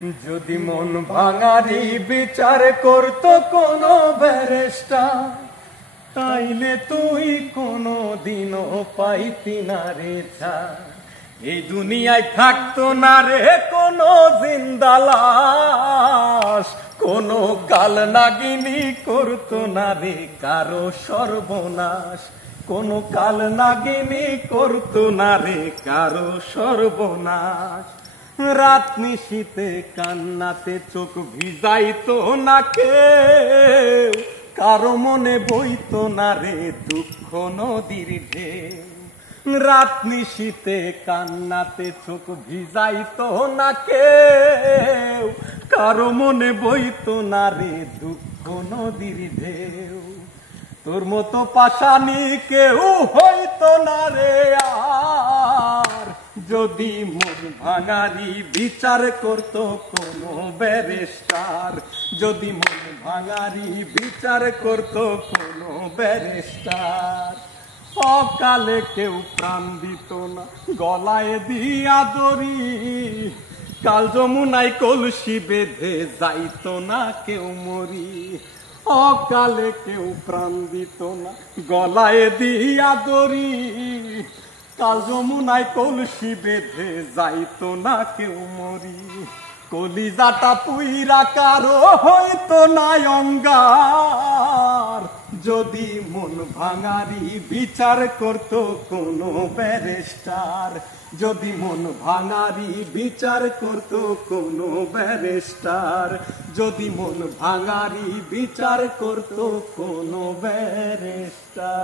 যদি মন ভাঙারি বিচার করতো কোনো ব্যারিস্টার, তাইলে তুই কোনো দিনও পাইতি না রে ছাড়। এই দুনিয়ায় থাকতো না রে কোনো জিন্দা লাশ, কোনো কাল নাগিনী করতো না রে কারো সর্বনাশ, কোনো কাল নাগিনী করতো না রে কারো সর্বনাশ। রাত নিশীতে কান্নাতে চোখ ভিজাইতো না কেউ, কারো মনে বইতো না রে দুঃখ নদীর ঢেউ। রাত নিশীতে কান্নাতে চোখ ভিজাইতো না কেউ, কারো মনে বইতো না রে দুঃখ নদীর ঢেউ। তোর মতো পাষাণী কেউ হইতো না রে আর, যদি মন ভাঙারি বিচার করতো কোনো ব্যারিস্টার, যদি মন ভাঙারি বিচার করতো কোনো ব্যারিস্টার। অকালে কেউ প্রাণ দিত না গলায় দিয়া দড়ি, কাল যমুনায় কলসি বেঁধে যাইতো না কেউ মরি। অকালে কেউ প্রাণ দিত না গলায় দিয়া দড়ি, কাল যমুনায় কলসি বেঁধে যাইতো না কেউ মরি। কলিজাটা পুইরা কারো হইতো না অঙ্গার, যদি মন ভাঙারি বিচার করতো কোনো ব্যারিস্টার, যদি মন ভাঙারি বিচার করতো কোনো ব্যারিস্টার, যদি মন ভাঙারি বিচার করতো কোনো ব্যারিস্টার।